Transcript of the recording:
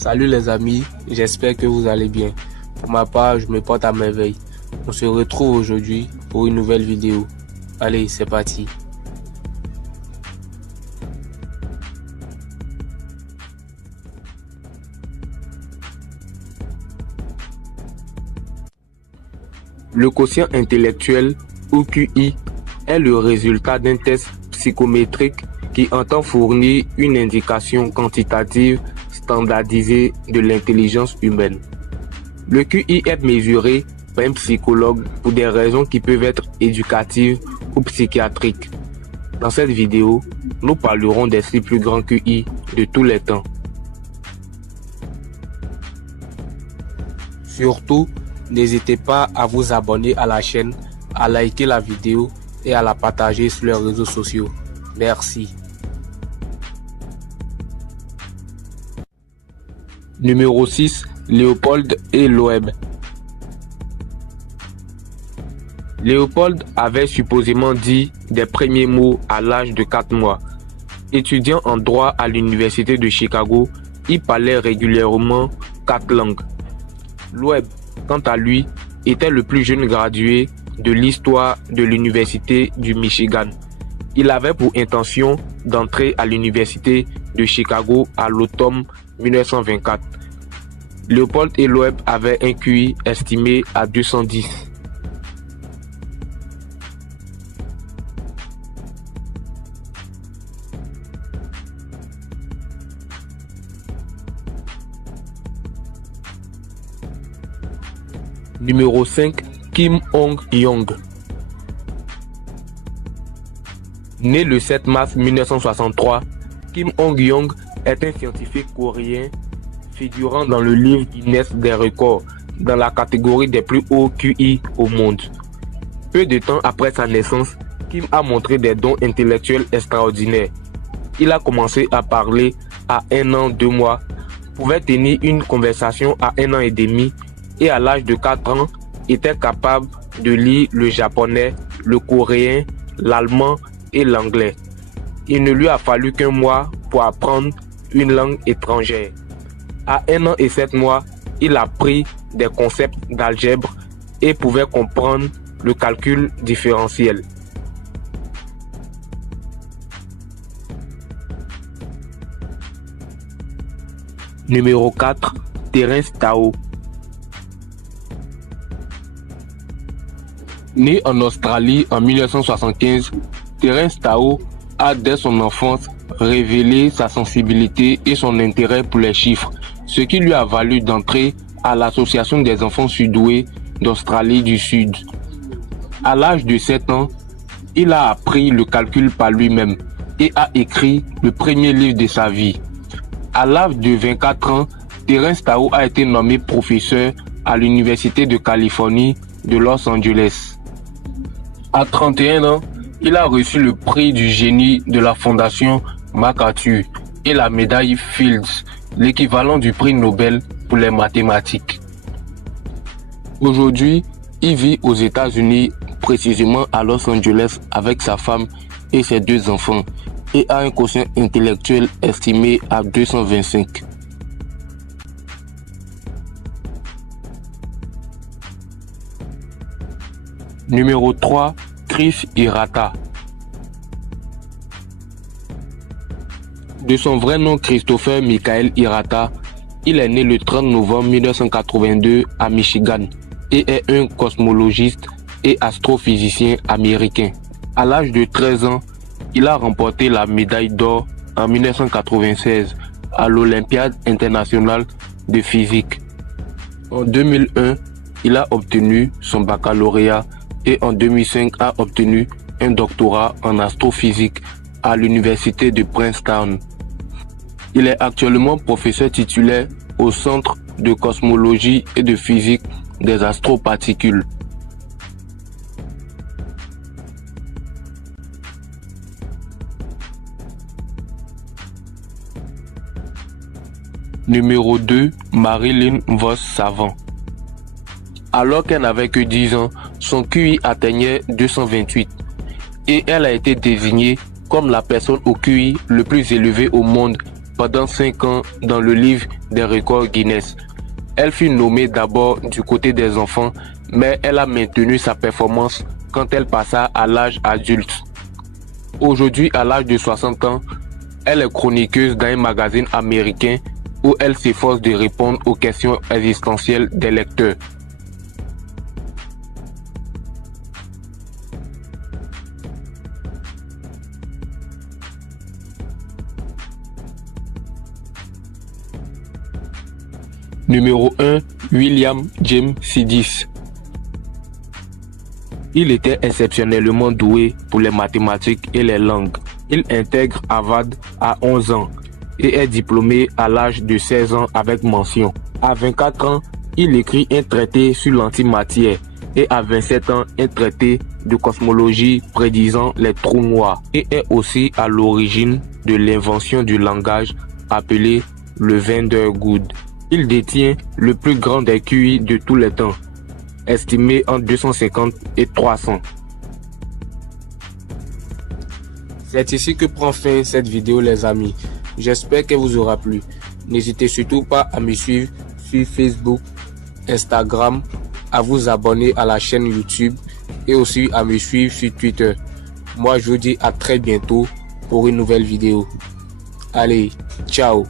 Salut les amis, j'espère que vous allez bien. Pour ma part, je me porte à merveille. On se retrouve aujourd'hui pour une nouvelle vidéo. Allez, c'est parti. Le quotient intellectuel, ou QI, est le résultat d'un test psychométrique qui entend fournir une indication quantitative standardisée de l'intelligence humaine. Le QI est mesuré par un psychologue pour des raisons qui peuvent être éducatives ou psychiatriques. Dans cette vidéo, nous parlerons des 6 plus grands QI de tous les temps. Surtout, n'hésitez pas à vous abonner à la chaîne, à liker la vidéo et à la partager sur les réseaux sociaux. Merci. Numéro 6. Léopold et Loeb. Léopold avait supposément dit des premiers mots à l'âge de 4 mois. Étudiant en droit à l'université de Chicago, il parlait régulièrement 4 langues. Loeb, quant à lui, était le plus jeune gradué de l'histoire de l'université du Michigan. Il avait pour intention d'entrer à l'université de Chicago à l'automne 1924. Léopold et Loeb avaient un QI estimé à 210. Numéro 5. Kim Hong-yong. Né le 7 mars 1963, Kim Hong-yong est un scientifique coréen figurant dans le livre Guinness des records dans la catégorie des plus hauts QI au monde. Peu de temps après sa naissance, Kim a montré des dons intellectuels extraordinaires. Il a commencé à parler à 1 an 2 mois, pouvait tenir une conversation à 1 an et demi et à l'âge de 4 ans, était capable de lire le japonais, le coréen, l'allemand et l'anglais. Il ne lui a fallu qu'1 mois pour apprendre une langue étrangère. À 1 an et 7 mois, il a appris des concepts d'algèbre et pouvait comprendre le calcul différentiel. Numéro 4. Terence Tao. Né en Australie en 1975, Terence Tao a dès son enfance révélé sa sensibilité et son intérêt pour les chiffres, ce qui lui a valu d'entrer à l'Association des enfants surdoués d'Australie du Sud. À l'âge de 7 ans, il a appris le calcul par lui-même et a écrit le premier livre de sa vie. À l'âge de 24 ans, Terence Tao a été nommé professeur à l'Université de Californie de Los Angeles. À 31 ans, il a reçu le prix du génie de la Fondation MacArthur et la médaille Fields, l'équivalent du prix Nobel pour les mathématiques. Aujourd'hui, il vit aux États-Unis, précisément à Los Angeles, avec sa femme et ses 2 enfants, et a un quotient intellectuel estimé à 225. Numéro 3. Chris Hirata. De son vrai nom Christopher Michael Hirata, il est né le 30 novembre 1982 à Michigan et est un cosmologiste et astrophysicien américain. À l'âge de 13 ans, il a remporté la médaille d'or en 1996 à l'Olympiade internationale de physique. En 2001, il a obtenu son baccalauréat et en 2005 a obtenu un doctorat en astrophysique à l'université de Princeton. Il est actuellement professeur titulaire au Centre de cosmologie et de physique des astroparticules. Numéro 2. Marilyn Vos Savant. Alors qu'elle n'avait que 10 ans, son QI atteignait 228 et elle a été désignée comme la personne au QI le plus élevé au monde pendant 5 ans dans le livre des records Guinness. Elle fut nommée d'abord du côté des enfants, mais elle a maintenu sa performance quand elle passa à l'âge adulte. Aujourd'hui, à l'âge de 60 ans, elle est chroniqueuse dans un magazine américain où elle s'efforce de répondre aux questions existentielles des lecteurs. Numéro 1, William James Sidis. Il était exceptionnellement doué pour les mathématiques et les langues. Il intègre Harvard à 11 ans et est diplômé à l'âge de 16 ans avec mention. À 24 ans, il écrit un traité sur l'antimatière et à 27 ans, un traité de cosmologie prédisant les trous noirs et est aussi à l'origine de l'invention du langage appelé le Vandergood. Il détient le plus grand des QI de tous les temps, estimé entre 250 et 300. C'est ici que prend fin cette vidéo les amis. J'espère qu'elle vous aura plu. N'hésitez surtout pas à me suivre sur Facebook, Instagram, à vous abonner à la chaîne YouTube et aussi à me suivre sur Twitter. Moi je vous dis à très bientôt pour une nouvelle vidéo. Allez, ciao!